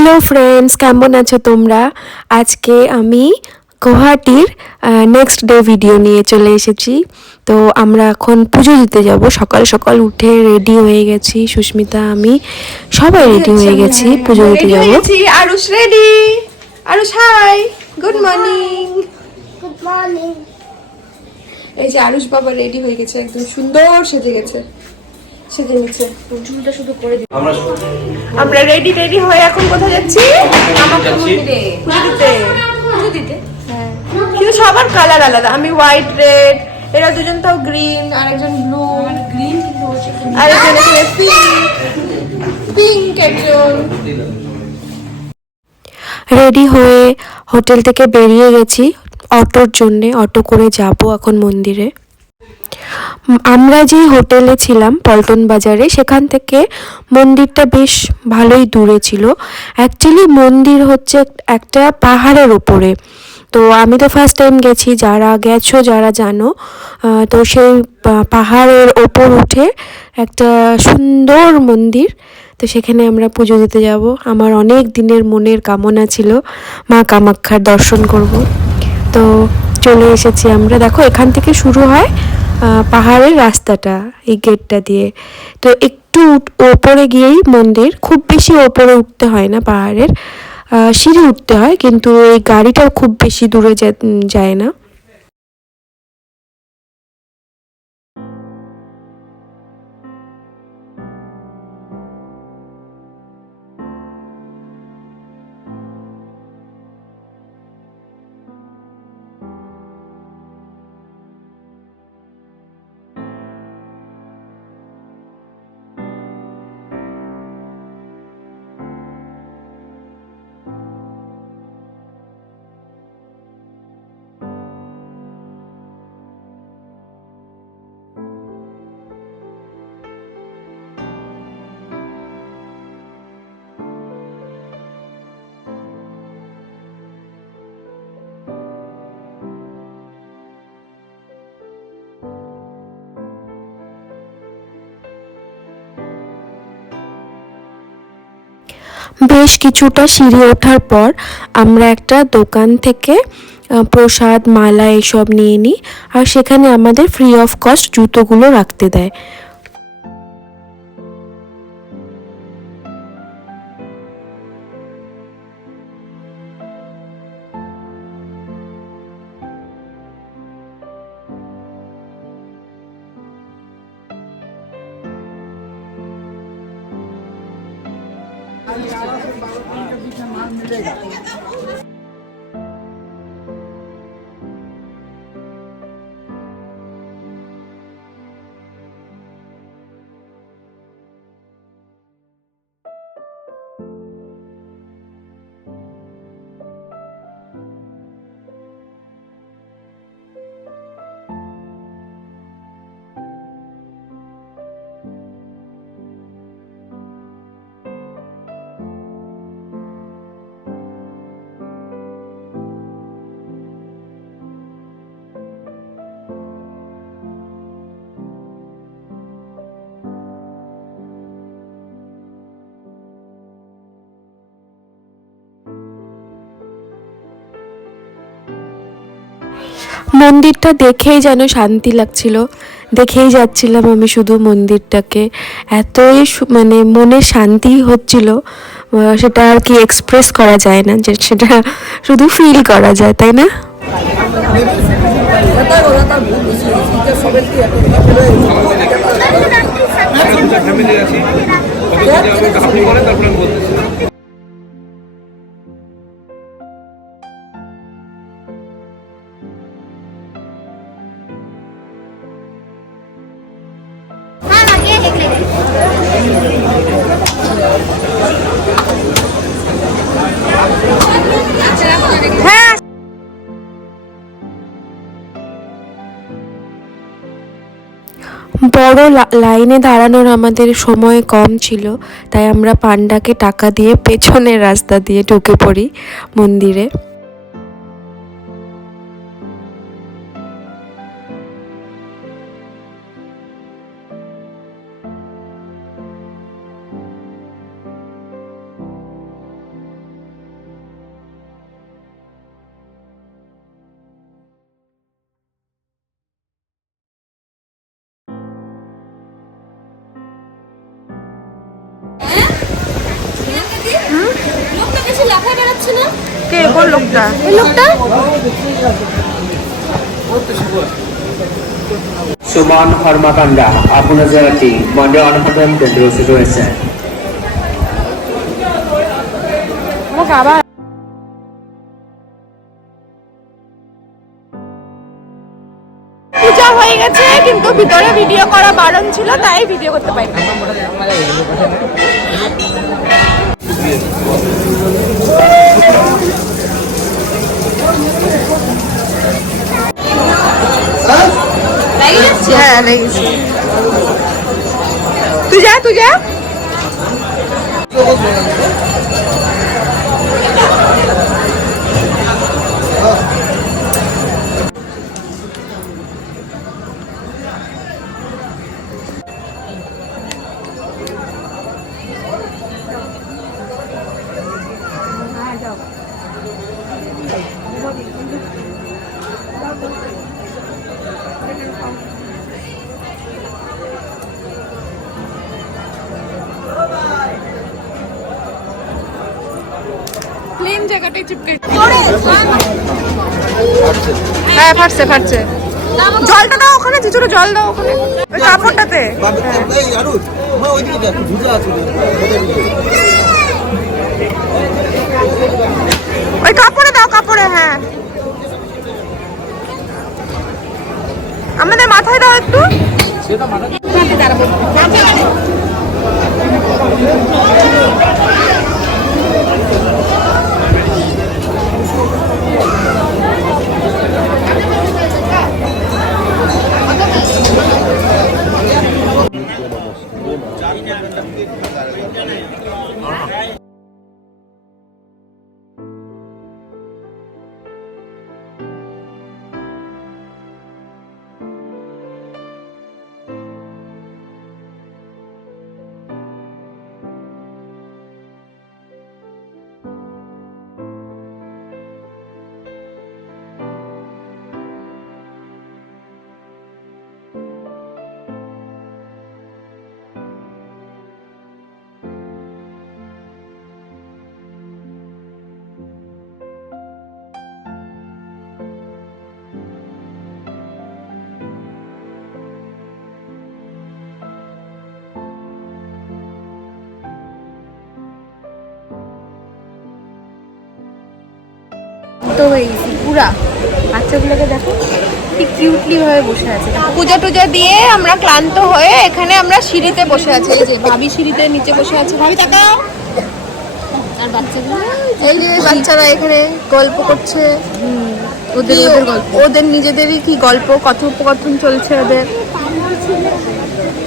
Hello friends, কেমন আছো তোমরা? আজকে আমি গুয়াহাটির নেক্সট ডে ভিডিও নিয়ে চলে এসেছি। তো আমরা এখন পুজো দিতে যাব। সকাল সকাল উঠে রেডি হয়ে গেছি, সুস্মিতা আমি সবাই রেডি হয়ে গেছি, পুজো দিতে যাব। Arush ready. Arush hi, good morning. Good morning. এই যে আরুষ বাবা রেডি হয়ে গেছে, একদম সুন্দর সেজে গেছে, সেজে নিচ্ছে। চুলটা শুধু করে দিই। আমরা রেডি রেডি হয়ে এখন কোথায় যাচ্ছি? মন্দিরে পুজো দিতে। পুজো দিতে, হ্যাঁ। কিন্তু সবার কালার আলাদা, আমি হোয়াইট রেড, এরা দুজন তাও গ্রিন, আরেকজন ব্লু, গ্রিন কিন্তু আরেকজন এখানে পিঙ্ক একজন। রেডি হয়ে হোটেল থেকে বেরিয়ে গেছি অটোর জন্যে। অটো করে যাব এখন মন্দিরে। আমরা যেই হোটেলে ছিলাম পল্টন বাজারে, সেখান থেকে মন্দিরটা বেশ ভালোই দূরে ছিল। অ্যাকচুয়ালি মন্দির হচ্ছে একটা পাহাড়ের ওপরে। তো আমি তো ফার্স্ট টাইম গেছি, যারা গেছো যারা জানো। তো সেই পাহাড়ের ওপর উঠে একটা সুন্দর মন্দির, তো সেখানে আমরা পুজো দিতে যাব। আমার অনেক দিনের মনের কামনা ছিল মা কামাখ্যার দর্শন করব। তো চলে এসেছি আমরা। দেখো, এখান থেকে শুরু হয় পাহাড়ের রাস্তাটা, এই গেটটা দিয়ে। তো একটু ওপরে গিয়েই মন্দির, খুব বেশি ওপরে উঠতে হয় না পাহাড়ের, সিঁড়ি উঠতে হয়, কিন্তু এই গাড়িটাও খুব বেশি দূরে যায় না। বেশ কিছুটা সিঁড়ি ওঠার পর আমরা একটা দোকান থেকে প্রসাদ, মালা এসব নিয়ে নিই। আর সেখানে আমাদের ফ্রি অফ কস্ট জুতোগুলো রাখতে দেয়। মন্দিরটা দেখেই যেন শান্তি লাগছিল, দেখেই যাচ্ছিলাম আমি শুধু মন্দিরটাকে। এতই মানে মনে শান্তি হচ্ছিল, সেটা আর কি এক্সপ্রেস করা যায় না, যে সেটা শুধু ফিল করা যায়, তাই না? हाँ हाँ ये देख ले। हाँ বড় লাইনে দাঁড়ানোর আমাদের সময় কম ছিল, তাই আমরা পান্ডাকে টাকা দিয়ে পেছনের রাস্তা দিয়ে ঢুকে পড়ি মন্দিরে। কে কোন লোকটা? এই লোকটা সুমন হর্মাকাণ্ডা আপনার জেলাটি মন্ডল অনুমোদন কেন্দ্রে রয়েছে। আমাকে আবার পূজা হয়ে গেছে, কিন্তু ভিতরে ভিডিও করা বারণ ছিল, তাই ভিডিও করতে পারি না। হ্যাঁ লেগেছে। তুই যা তুই যা। প্লেন জায়গাটাই চিপকে। হ্যাঁ ফাটছে ফাটছে। জলটা দাও ওখানে, চিচুরে জল দাও ওখানে ওই কাপড়টাতে। ওই কাপড়ে দাও, কাপড়ে। হ্যাঁ আমাদের মাথায় দাও একটু। তো হয়ে গেছি পুরা। বাচ্চাগুলোকে দেখো কি কিউটলি ভাবে বসে আছে। পুজো টুজো দিয়ে আমরা ক্লান্ত হয়ে এখানে আমরা সিঁড়িতে বসে আছি। এই যে ভাবি সিঁড়িতে নিচে বসে আছে। ভাবি তাকাও। আর বাচ্চাগুলো এই যে বাচ্চারা এখানে গল্প করছে। ওদের কি ওদের গল্প, ওদের নিজেদেরই কি গল্প, কথোপকথন চলছে ওদের।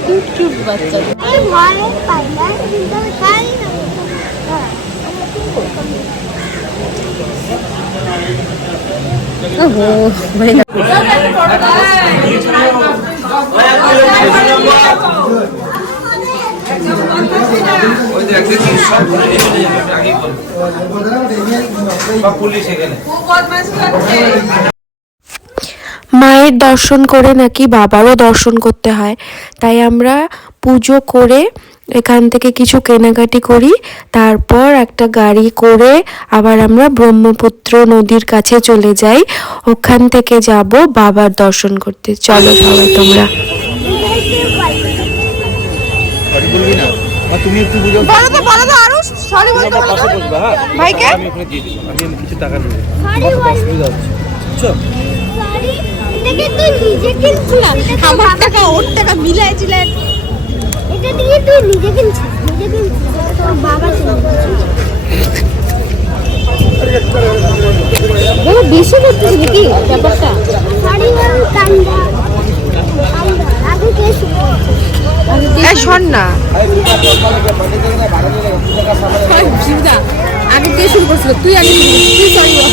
কিউট কিউট বাচ্চাগুলো। এই ভয়ে পাই না কিন্তু পাই না। ওহো হয়ে গেল। মায়ের দর্শন করে নাকি বাবারও দর্শন করতে হয়, তাই আমরা পুজো করে এখান থেকে কিছু কেনাকাটি করি, তারপর একটা গাড়ি করে আবার আমরা ব্রহ্মপুত্র নদীর কাছে চলে যাই। ওখান থেকে যাব বাবার দর্শন করতে। চলো সবাই তোমরা। তুমি একটু বুঝো। বলো তো আরো সরি বলতে বলো তো। ভাইকে আমি ওখানে দিয়ে দেবো, আমি কিছু টাকা নেবো। সরি অসুবিধা হচ্ছে বুঝছো? সরি এটাকে তুই নিজে কিনছিস। আমার টাকা ওর টাকা মিলাই ছিলেন। এটা দিয়ে তুই নিজে কিনছিস। নিজে কিনছিস তোর বাবা কিনছিস। বেশি করতেছি নাকি ব্যাপারটা? সরি কান্দা কান্দা আগে কে শুনছিস। এই শোন না, শিবদা আগে কে শুরু করছিল? তুই আগে শুরু করছিস। তুই সরি বল।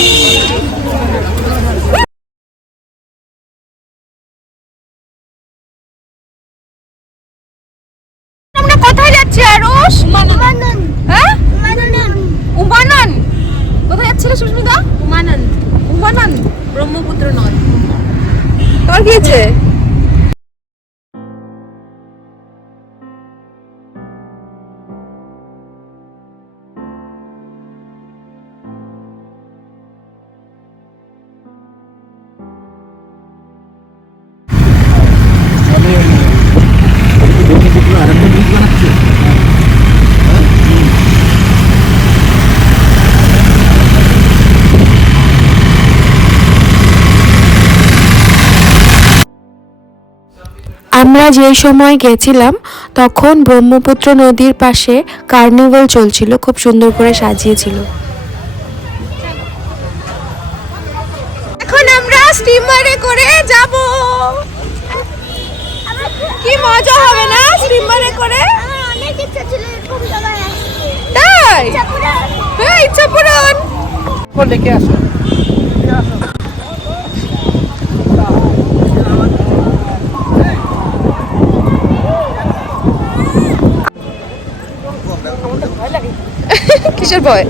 আমরা কোথায় যাচ্ছি আরুষ? হ্যাঁ উমানন। কোথায় যাচ্ছিলে সুস্মিতা? উমানন্দ। উমানন ব্রহ্মপুত্র নদ। তোর কি হয়েছে? আমরা যেই সময় গেছিলাম তখন ব্রহ্মপুত্র নদীর পাশে কার্নিভাল চলছিল, খুব সুন্দর করে সাজিয়েছিল। এখন আমরা স্টিমারে করে যাব। কি মজা হবে না স্টিমারে করে? আমার অনেক ইচ্ছা ছিল এরকম জায়গায় আসতে। তাই? ইচ্ছা পূরণ। হ্যাঁ, ইচ্ছা পূরণ। লেকে আসো। কিসের ভয়?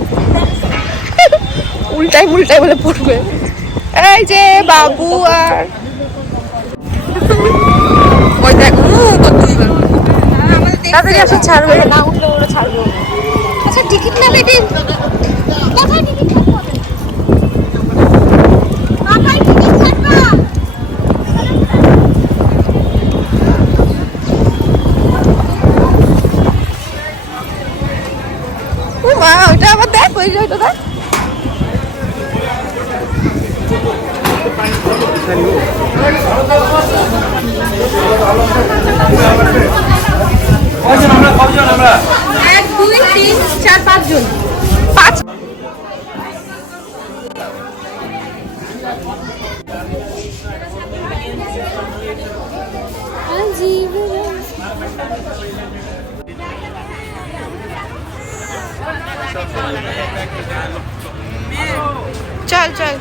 উল্টাই উল্টাই বলে পড়বে। এই যে বাবু আর ওই দেখ তাড়াতাড়ি আসো, ছাড়বে না উঠলে ওরা ছাড়বে। আচ্ছা টিকিট না বেটি? কোথায় টিকিট কাটবো? কোথায় টিকিট কাটবো? ও মা, ওইটা আবার দেখ, ওই যে ওইটা দেখ। কজন আমরা 1 2 3 4 5 জন। 5 চল চল।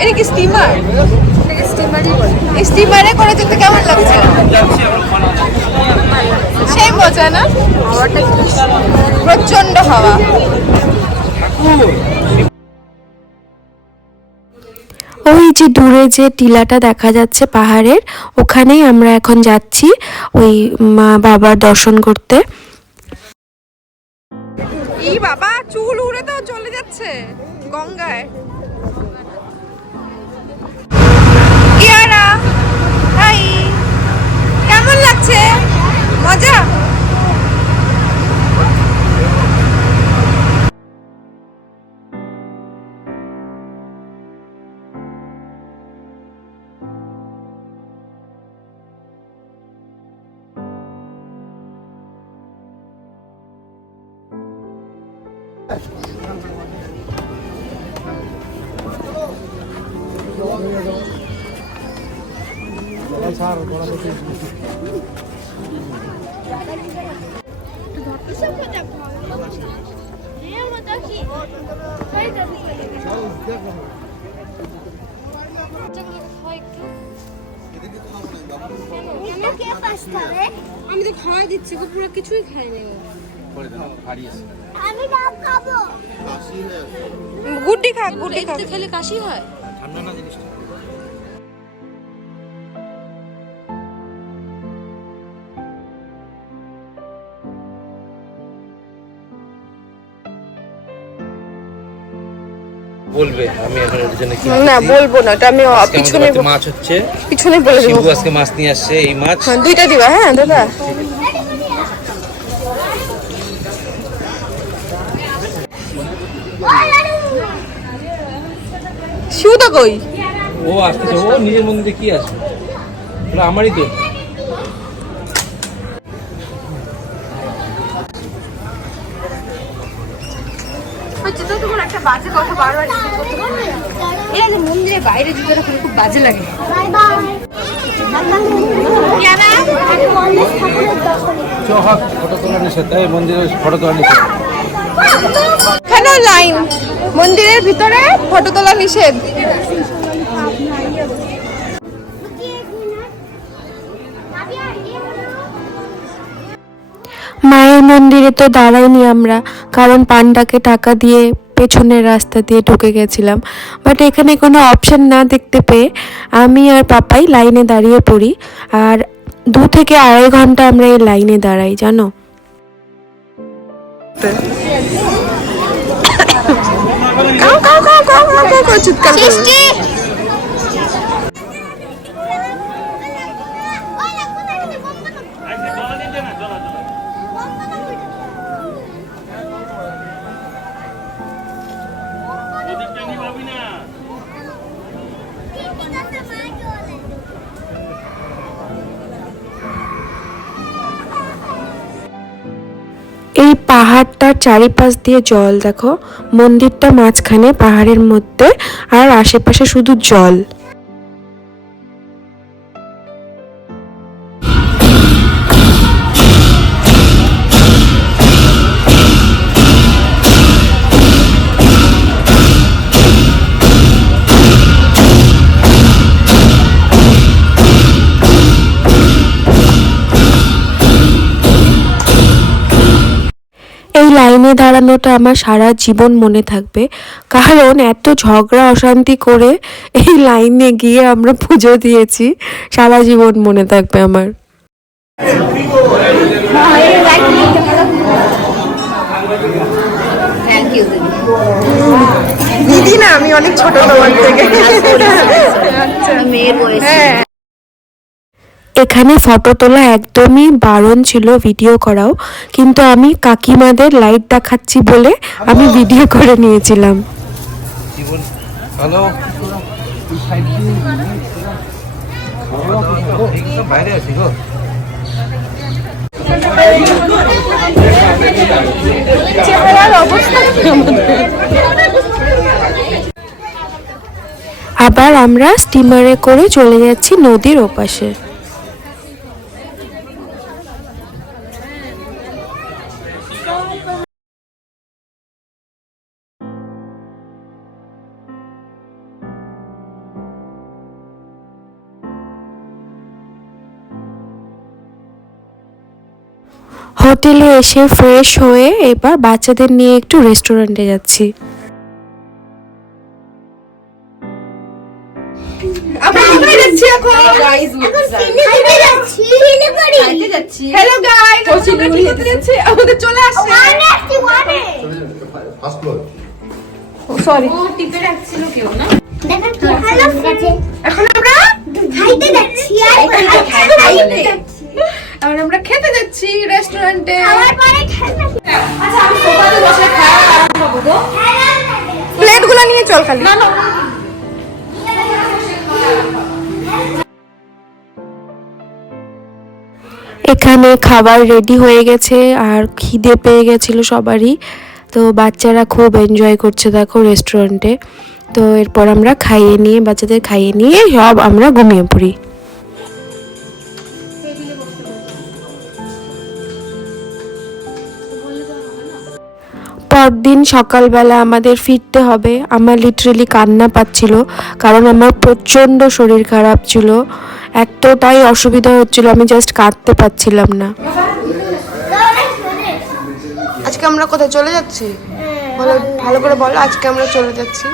এটা কি স্টিমার? এই স্টিমারে করে যেতে কেমন লাগছে? সেই মজা না? হাওয়াটা প্রচন্ড হাওয়া। ওই যে দূরে যে টিলাটা দেখা যাচ্ছে পাহাড়ের, ওখানেই আমরা এখন যাচ্ছি ওই মা বাবার দর্শন করতে। ই বাবা, চুল উড়ে তো চলে যাচ্ছে গঙ্গায়। ইয়ারা হাই, কেমন লাগছে? মজা? আমি তো খাওয়াই দিচ্ছি, পুরো কিছুই খাইনি। আমি ডাব খাবো। গুড্ডি খা, গুড্ডি খা। খেলে কাশি হয়? ঠান্ডা না জিনিসটা। বলবে আমি এখন এর জন্য কি না বলবো না, এটা আমি পিছনে মাছ হচ্ছে, পিছনে বলে দেবো। শিবু আজকে মাছ নিয়ে আসছে, এই মাছ হ্যাঁ, দুইটা দিবা। হ্যাঁ দাদা, শিউদা কই? ও আসতেছে, ও নিজের মন্দিরে কি আসবে, ওটা আমারই তো। তোমার একটা বাজে কথা বারবার মন্দিরের বাইরে জুতোটা খুব বাজে লাগে। Bye bye. ফটো তোলা নিষেধ, এই মন্দিরে ফটো তোলা নিষেধ। এখানেও লাইন, মন্দিরের ভিতরে ফটো তোলা নিষেধ। মায়ের মন্দিরে তো দাঁড়াইনি আমরা, কারণ পান্ডাকে টাকা দিয়ে পেছনের রাস্তা দিয়ে ঢুকে গেছিলাম। বাট এখানে কোনো অপশন না দেখতে পেয়ে আমি আর পাপাই লাইনে দাঁড়িয়ে পড়ি, আর 2 থেকে 2.5 ঘন্টা আমরা এই লাইনে দাঁড়াই জানো। চিৎকার করো। এই পাহাড়টার চারিপাশ দিয়ে জল, দেখো মন্দিরটা মাঝখানে পাহাড়ের মধ্যে, আর আশেপাশে শুধু জল। এই লাইনে দাঁড়ানোটা আমার সারা জীবন মনে থাকবে, কারণ এত ঝগড়া অশান্তি করে এই লাইনে গিয়ে আমরা পুজো দিয়েছি। সারা জীবন মনে থাকবে আমার। থ্যাংক ইউ দিদি। দিদি না, আমি অনেক ছোট তোমার থেকে। মেয়ের বয়স। হ্যাঁ, এখানে ফটো তোলা একদমই বারণ ছিল, ভিডিও করাও, কিন্তু আমি কাকিমাদের লাইট দেখাচ্ছি বলে আমি ভিডিও করে নিয়েছিলাম। জীবন হ্যালো, বাইরে আছি গো। আবার আমরা স্টিমারে করে চলে যাচ্ছি নদীর ওপাশে। হোটেলে এসে ফ্রেশ হয়ে এবার বাচ্চাদের নিয়ে একটু রেস্টুরেন্টে যাচ্ছি। আমরা কোথায় যাচ্ছি এখন? খাইতে যাচ্ছি হ্যালো গাইস, আমরা কি করতে যাচ্ছি? আমাদের চলে আসছে। সরি, টিপে রাখছিল কেউ না। এখন আমরা খাইতে যাচ্ছি এখন আমরা খেতে যাচ্ছি রেস্টুরেন্টে। আচ্ছা আমি সোফাতে বসে খাওয়া আরম্ভ করব গো। প্লেটগুলো নিয়ে চল খালি। না না এখানে খাবার রেডি হয়ে গেছে আর খিদে পেয়ে গেছিল সবারই, তো বাচ্চারা খুব এনজয় করছে দেখো রেস্টুরেন্টে। তো এরপর আমরা খাইয়ে নিয়ে, বাচ্চাদের খাইয়ে নিয়ে সব আমরা ঘুমিয়ে পড়ি। পরদিন সকালবেলা আমাদের ফিরতে হবে। আমার লিটারেলি কান্না পাচ্ছিল, কারণ আমার প্রচণ্ড শরীর খারাপ ছিল, এতটাই অসুবিধা হচ্ছিল, আমি জাস্ট কাঁদতে পারছিলাম না। আজকে আমরা কোথায় চলে যাচ্ছি? বলো, ভালো করে বলো। আজকে আমরা চলে যাচ্ছি,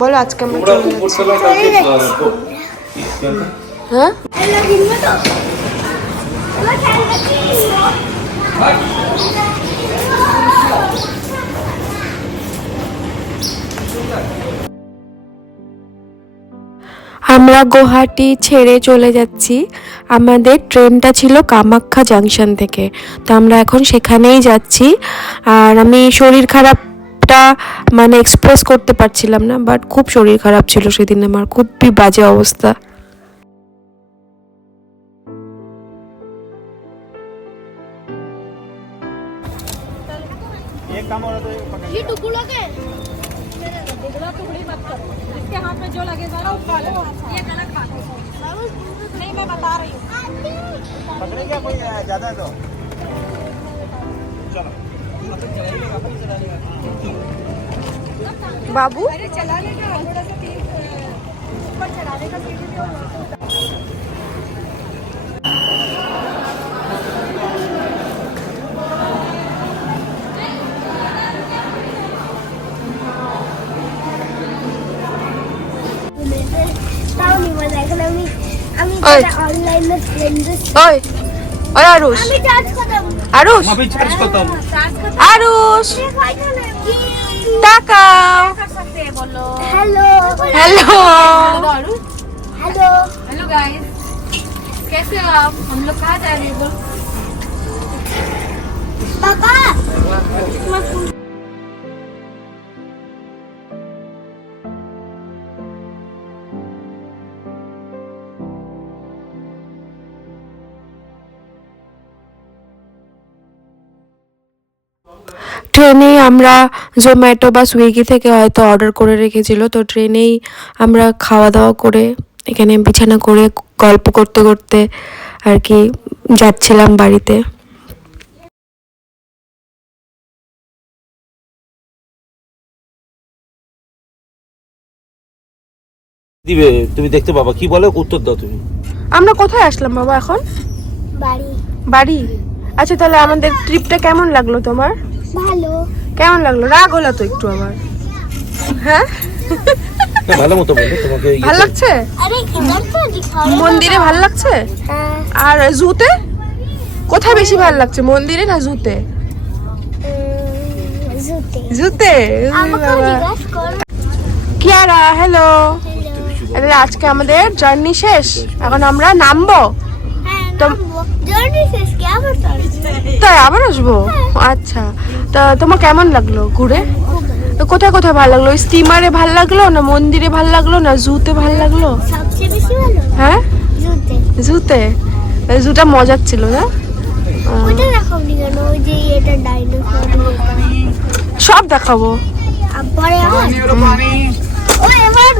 বলো আজকে আমরা চলে যাচ্ছি। হ্যাঁ, আমরা গুয়াহাটি ছেড়ে চলে যাচ্ছি। আমাদের ট্রেনটা ছিল কামাখ্যা জাংশন থেকে, তো আমরা এখন সেখানেই যাচ্ছি। আর আমি শরীর খারাপটা মানে এক্সপ্রেস করতে পারছিলাম না, বাট খুব শরীর খারাপ ছিল সেদিন, আমার খুবই বাজে অবস্থা। ये टुकुला के बाबू তাও নিব না এখন আমি ওই। অনলাইনে ফ্রেন্ডস ओए ओए आरुष আমি চার্জ করতাম आरुष अभी चार्ज खत्म Aarush Takao hello hello hello hello guys, कैसे हो आप? हम लोग कहाँ जा रहे हैं बोलो? বাবা ট্রেনেই আমরা জোম্যাটো বা সুইগি থেকে হয়তো অর্ডার করে রেখেছিল, তো ট্রেনেই আমরা খাওয়া দাওয়া করে এখানে বিছানা করে গল্প করতে করতে আর কি যাচ্ছিলাম বাড়িতে। দিবে তুমি দেখতে পাবা, কি বলে উত্তর দাও তুমি। আমরা কোথায় আসলাম বাবা এখন? বাড়ি বাড়ি। আচ্ছা তাহলে আমাদের ট্রিপটা কেমন লাগলো তোমার? ভালো কেমন লাগলো? রাগ হলো তো একটু আবার? হ্যাঁ হ্যাঁ, ভালো মতো বলে তোমাকে ভাল লাগছে? আরে ইধার তো দিখাও মন্দিরে ভাল লাগছে? হ্যাঁ আর জুতে কোথায় বেশি ভাল লাগছে, মন্দিরে না জুতে? জুতে জুতে। আমাকে জিজ্ঞাসা করো কিয়ারা হ্যালো। আজকে আমাদের জার্নি শেষ, এখন আমরা নামবো। হ্যাঁ জার্নি শেষ কি আবার তাই আবার আসবো? আচ্ছা, তা তোমার কেমন লাগলো ঘুরে? তো কোথায় কোথায় ভালো লাগলো? স্টিমারে ভাল লাগলো না মন্দিরে ভাল লাগলো না জুতে ভাল লাগলো? সবচেয়ে বেশি ভালো হ্যাঁ জুতে জুতে। জুটা মজার ছিল না? ওটা দেখাও নি কেন ওই যে এটা ডাইনোসর সব দেখাবো। পরে আমার ও এবার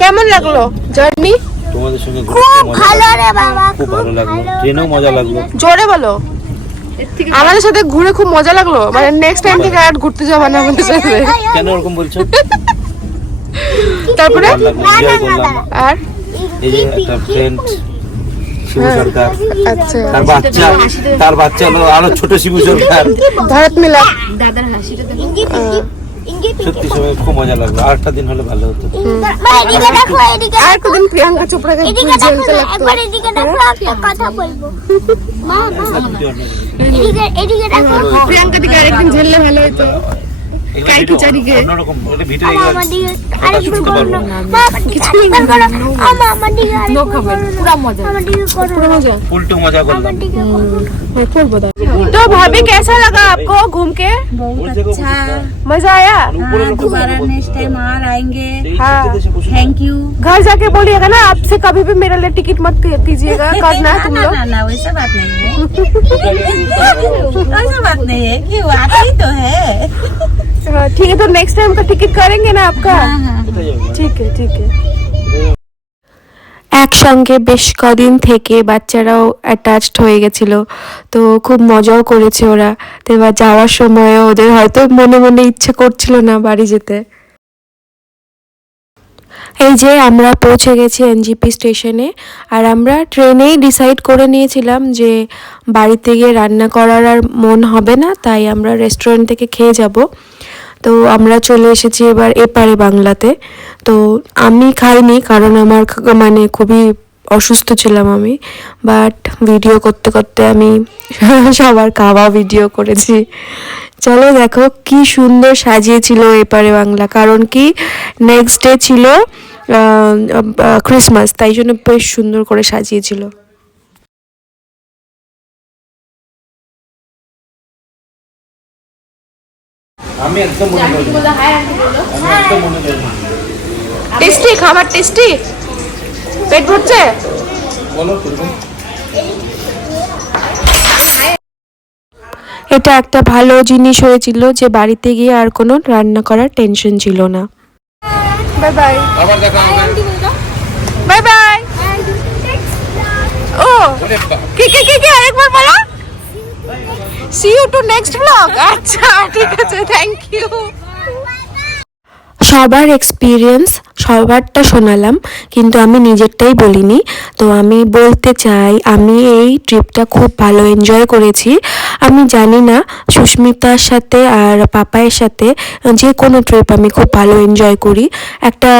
কেমন লাগলো জার্নি? তোমাদের সঙ্গে খুব ঘুরতে মজা ভালো লাগলো, রে বাবা খুব ভালো লাগলো, ট্রেনেও মজা লাগলো। জোরে বলো। আমাদের সাথে ঘুরে খুব মজা লাগলো, মানে নেক্সট টাইম থেকে আর ঘুরতে যাবো না আমাদের সাথে। কেন ওরকম বলছো? তারপরে ভালো লাগলো, এনজয় করলাম। আর এই যে একটা ফ্রেন্ড শিবু সরকার, আচ্ছা তার বাচ্চা হলো আরো ছোট শিবু সরকার। ভারত মিলা। दादर हासिटा देखो। ইঙ্গিত সত্যি সময় খুব মজা লাগলো, আরেকটা দিন হলে ভালো হতো। মা এদিকে দেখো এদিকে আর একদিন প্রিয়াঙ্কা চোপড়াকে এদিকে দেখো জ্বলতে লাগতো। একবার এদিকে দেখো একটা কথা বলবো মা এদিকে দেখো প্রিয়াঙ্কা দিকে আরেকদিন ঝেললে ভালো হতো। কাইকি চারিকে। অন্যরকম এটা ভিডিও আমার দিকে আরেকবার করো না মা আরেকবার করো আমার দিকে नो कमेंट, पूरा मजा। আমার দিকে করো উল্টো মজা করলাম। আমার দিকে করো तो भाभी कैसा लगा आपको घूम के? बहुत अच्छा। मजा आया? हाँ, दोबारा नेक्स्ट टाइम और आएंगे। हाँ। Thank you. घर जाके बोलिएगा ना आपसे कभी भी मेरे लिए टिकट मत कीजिएगा, करना है तुम लोग। ना वैसा बात नहीं है। वैसा बात नहीं है, क्यों आते ही तो है। हाँ, ठीक है, तो नेक्स्ट टाइम का टिकट करेंगे ना आपका? ठीक है ठीक है। একসঙ্গে বেশ কদিন থেকে বাচ্চারাও অ্যাটাচড হয়ে গেছিল, তো খুব মজাও করেছে ওরা। তো এবার যাওয়ার সময় ওদের হয়তো মনে মনে ইচ্ছে করছিল না বাড়ি যেতে। এই যে আমরা পৌঁছে গেছি এনজিপি স্টেশনে, আর আমরা ট্রেনেই ডিসাইড করে নিয়েছিলাম যে বাড়িতে গিয়ে রান্না করার আর মন হবে না, তাই আমরা রেস্টুরেন্ট থেকে খেয়ে যাব। তো আমরা চলে এসেছি এবার এপারে বাংলাতে। তো আমি খাইনি কারণ আমার মানে খুবই অসুস্থ ছিলাম আমি, বাট ভিডিও করতে করতে আমি সবার খাওয়া ভিডিও করেছি। চলো দেখো কি সুন্দর সাজিয়েছিল এপারে বাংলা, কারণ কি নেক্সট ডে ছিল ক্রিসমাস, তাই জন্য বেশ সুন্দর করে সাজিয়েছিল। আমি একদম মনে করি, আমি একদম মনে করি। টেস্টি খাবার, টেস্টি পেট ভরছে। বলো তুমি। এটা একটা ভালো জিনিস হয়েছিল যে বাড়িতে গিয়ে আর কোনো রান্না করার টেনশন ছিল না। Bye bye. আবার দেখা হবে। Bye bye. ও কি আরেকবার বলো। See you to next vlog. আচ্ছা ঠিক আছে, থ্যাংক ইউ। সবার এক্সপিরিয়েন্স সবারটা শোনালাম, কিন্তু আমি নিজেরটাই বলিনি। তো আমি বলতে চাই আমি এই ট্রিপটা খুব ভালো এনজয় করেছি। আমি জানি না সুস্মিতার সাথে আর পাপায়ের সাথে যে কোনো ট্রিপ আমি খুব ভালো এনজয় করি, একটা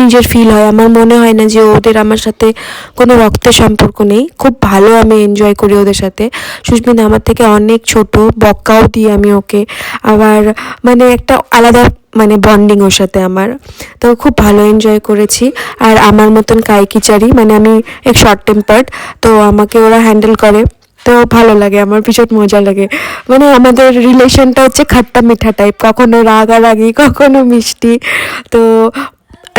নিজের ফিল হয়। আমার মনে হয় না যে ওদের আমার সাথে কোনো রক্তের সম্পর্ক নেই, খুব ভালো আমি এনজয় করি ওদের সাথে। সুস্মিতা আমার থেকে অনেক ছোট, বক্কাও দিই আমি ওকে, আবার মানে একটা আলাদা মানে বন্ডিং ওর সাথে আমার। তো খুব ভালো এনজয় করেছি। আর আমার মতন কাইকিচারি, মানে আমি এক শর্ট টেম্পার্ড, তো আমাকে ওরা হ্যান্ডেল করে, তো ভালো লাগে, আমার ভীষণ মজা লাগে। মানে আমাদের রিলেশনটা হচ্ছে খাট্টা মিঠা টাইপ, কখনো রাগারাগি কখনো মিষ্টি। তো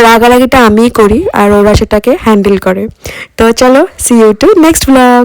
রাগারাগিটা আমিই করি আর ওরা সেটাকে হ্যান্ডেল করে। তো চলো, see you to next blog.